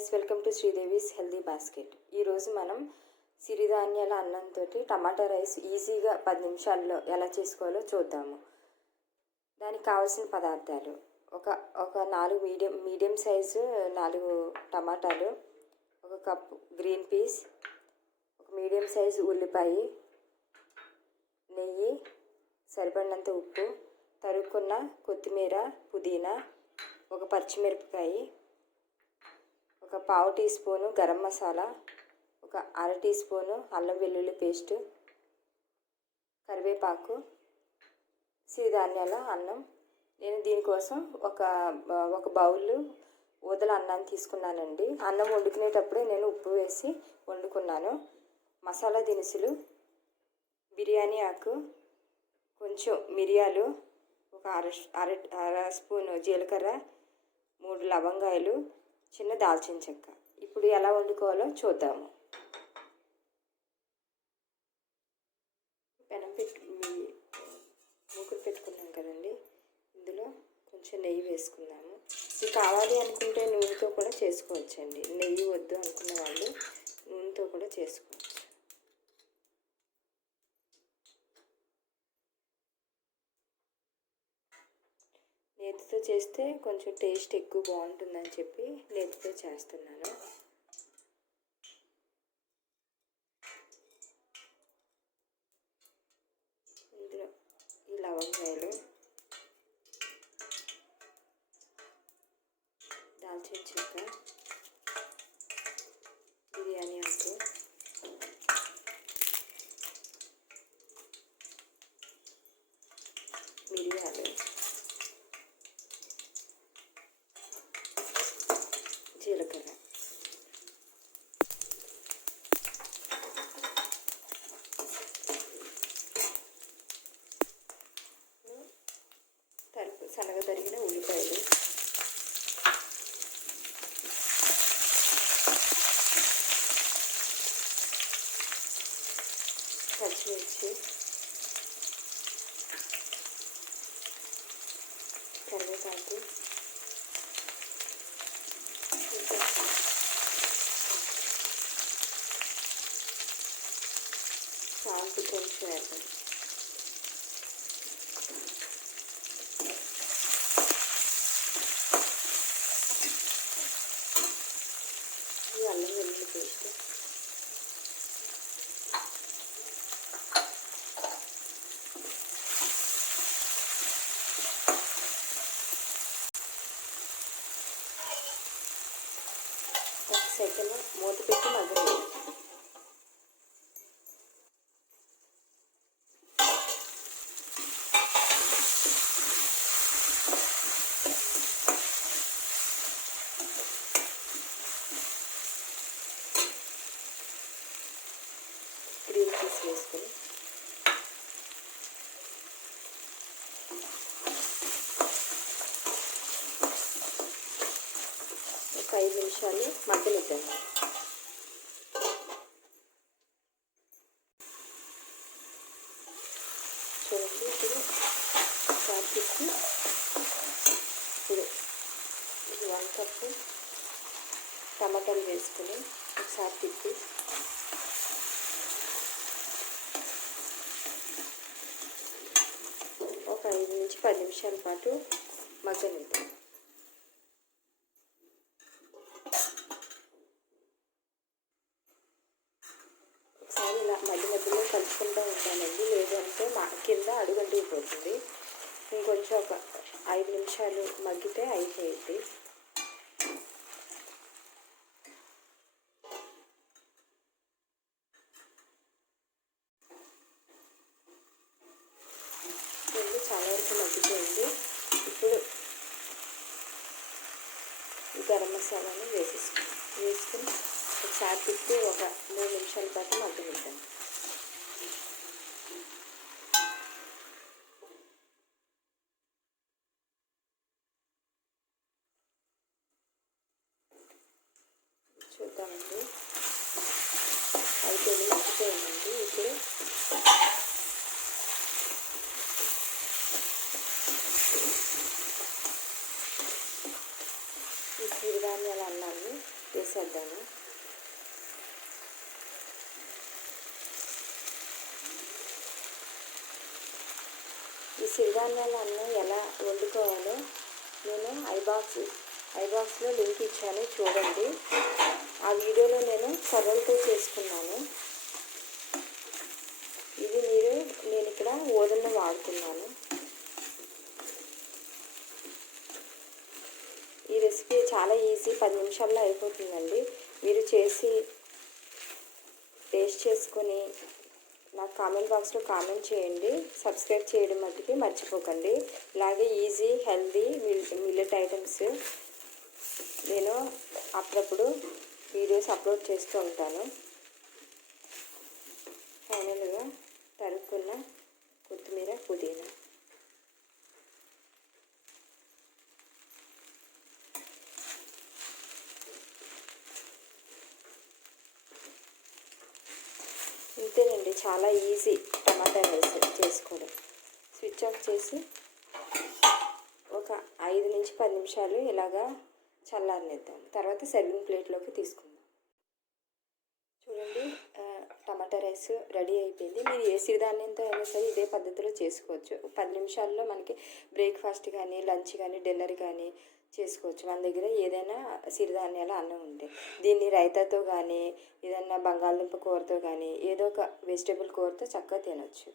Guys, welcome to Sridevi's Healthy Basket. ఈరోజు మనం సిరిధాన్యాల అన్నంతో టమాటా రైస్ ఈజీగా 10 నిమిషాల్లో ఎలా చేసుకోవాలో చూద్దాము. దానికి కావాల్సిన పదార్థాలు: ఒక 4 మీడియం సైజు 4 టమాటాలు, 1 cup green peas, 1 medium size ఉల్లిపాయ, నెయ్యి, సరిపడినంత ఉప్పు, తరుక్కున్న కొత్తిమీర, పుదీనా, 1 పచ్చిమిరపకాయ, 1 పావు టీ స్పూను గరం మసాలా, 1 అర టీ స్పూను అల్లం వెల్లుల్లి పేస్టు, కరివేపాకు, సిరిధాన్యాల అన్నం. నేను దీనికోసం ఒక బౌల్ ఊదల అన్నాన్ని తీసుకున్నానండి. అన్నం వండుకునేటప్పుడే నేను ఉప్పు వేసి వండుకున్నాను. మసాలా దినుసులు: బిర్యానీ ఆకు, కొంచెం మిరియాలు, 1 అర స్పూను జీలకర్ర, 3 లవంగాయలు, చిన్న దాల్చిన చెక్క. ఇప్పుడు ఎలా వండుకోవాలో చూద్దాము. పెనం మూకుడు పెట్టుకున్నాం కదండి, ఇందులో కొంచెం నెయ్యి వేసుకుందాము. ఇది కావాలి అనుకుంటే నూనెతో కూడా చేసుకోవచ్చండి. నెయ్యి వద్దు అనుకున్న వాళ్ళు నూనెతో కూడా చేసుకోవచ్చు. నేతితో చేస్తే కొంచెం టేస్ట్ ఎక్కువ బాగుంటుందని చెప్పి నేతితో చేస్తున్నాను. ఇందులో ఈ లవంగాయలు, దాల్చిన చెక్క, బిర్యానీ ఆకు, మిరియాలు, జీలకర్ర. సన్నగా తరిగిన ఉల్లిపాయలు, పచ్చిమిర్చి, కరివేపాకు, సాల్ట్ కొంచెం వేద్దాం. ఈ అల్లం వెల్లుల్లి పేస్ట్, ఒక సెకండ్ మూత పెట్టి మగ్గనివ్వండి. గ్రీన్ పీస్ వేసుకొని ఒక 5 నిమిషాలు మగ్గనిద్దాం. చూడండి, ఇప్పుడు ఒకసారి తిప్పి, ఇప్పుడు 1 కప్పు టమాటాలు వేసుకొని ఒకసారి తిప్పి ఒక 5 నుంచి 10 నిమిషాల పాటు మగ్గనిద్దాం. ఒకసారి ఇలా మధ్యలో కలుపుకుంటూ ఉంటానండి, లేదంటే కింద అడుగంటిపోతుంది. ఇంకొంచెం ఒక 5 నిమిషాలు మగ్గితే అయిపోయింది. చాలా వరకు మగ్గిపోయింది. ఇప్పుడు ఈ గరం మసాలాని వేసుకుని ఒకసారి తిప్పి ఒక 3 నిమిషాల పాటు మగ్గనిద్దాం. చూద్దామండి, అయితే మగ్గిపోయిందండి. ఇప్పుడు ఈ సిరిధాన్యాల అన్నాన్ని వేసేద్దాము. ఈ సిరిధాన్యాల అన్నం ఎలా వండుకోవాలో నేను ఐబాక్స్లో లింక్ ఇచ్చాను, చూడండి. ఆ వీడియోలో నేను కర్రలతో చేసుకున్నాను. ఇది నేను ఇక్కడ ఓదన్న వాడుతున్నాను. ఈ రెసిపీ చాలా ఈజీ, 10 నిమిషాల్లో అయిపోతుందండి. మీరు చేసి టేస్ట్ చేసుకొని నాకు కామెంట్ బాక్స్లో కామెంట్ చేయండి. సబ్స్క్రైబ్ చేయడం మట్టుకి మర్చిపోకండి. ఇలాగే ఈజీ హెల్దీ మిల్లెట్ ఐటమ్స్ నేను అప్పుడప్పుడు వీడియోస్ అప్లోడ్ చేస్తూ ఉంటాను. ఫైనల్గా తరుక్కున్న కొత్తిమీర, పుదీనా. ఇంతేనండి, చాలా ఈజీ టమాటా రైస్ చేసుకోవడం. స్విచ్ ఆఫ్ చేసి ఒక 5 నుంచి 10 నిమిషాలు ఇలాగా చల్లారనిద్దాం. తర్వాత సర్వింగ్ ప్లేట్లోకి తీసుకుందాం. చూడండి, టమాటా రైస్ రెడీ అయిపోయింది. మీరు ఏ సిరిధాన్యంతో అయినా సరే ఇదే పద్ధతిలో చేసుకోవచ్చు. 10 నిమిషాల్లో మనకి బ్రేక్ఫాస్ట్ కానీ, లంచ్ కానీ, డిన్నర్ కానీ చేసుకోవచ్చు. మన దగ్గర ఏదైనా సిరిధాన్యాల అన్నం ఉంటే దీన్ని రైతాతో కానీ, ఏదైనా బంగాళదుంప కూరతో కానీ, ఏదో ఒక వెజిటేబుల్ కూరతో చక్కగా తినొచ్చు.